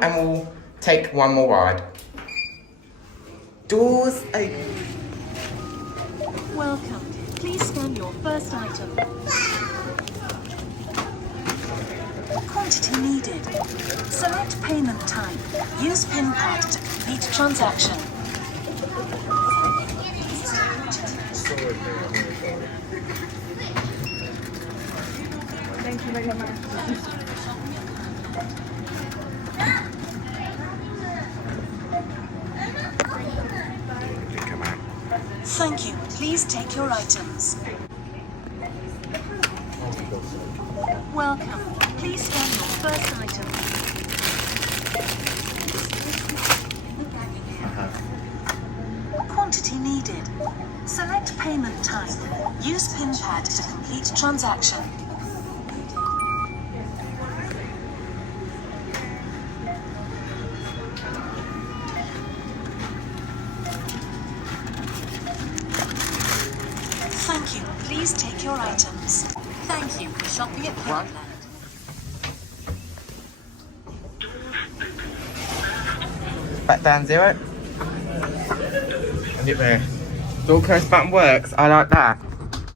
and we'll take one more ride. Doors open. Welcome. Please scan your first item. Quantity needed. Select payment type. Use PIN pad to complete transaction. Thank you very much. Thank you. Please take your items. Welcome. Please scan your first item. Quantity needed. Select payment type. Use PIN pad to complete transaction. Thank you. Please take your items. Thank you for shopping at Poundland. Back down 0. And it there. Door close button works. I like that.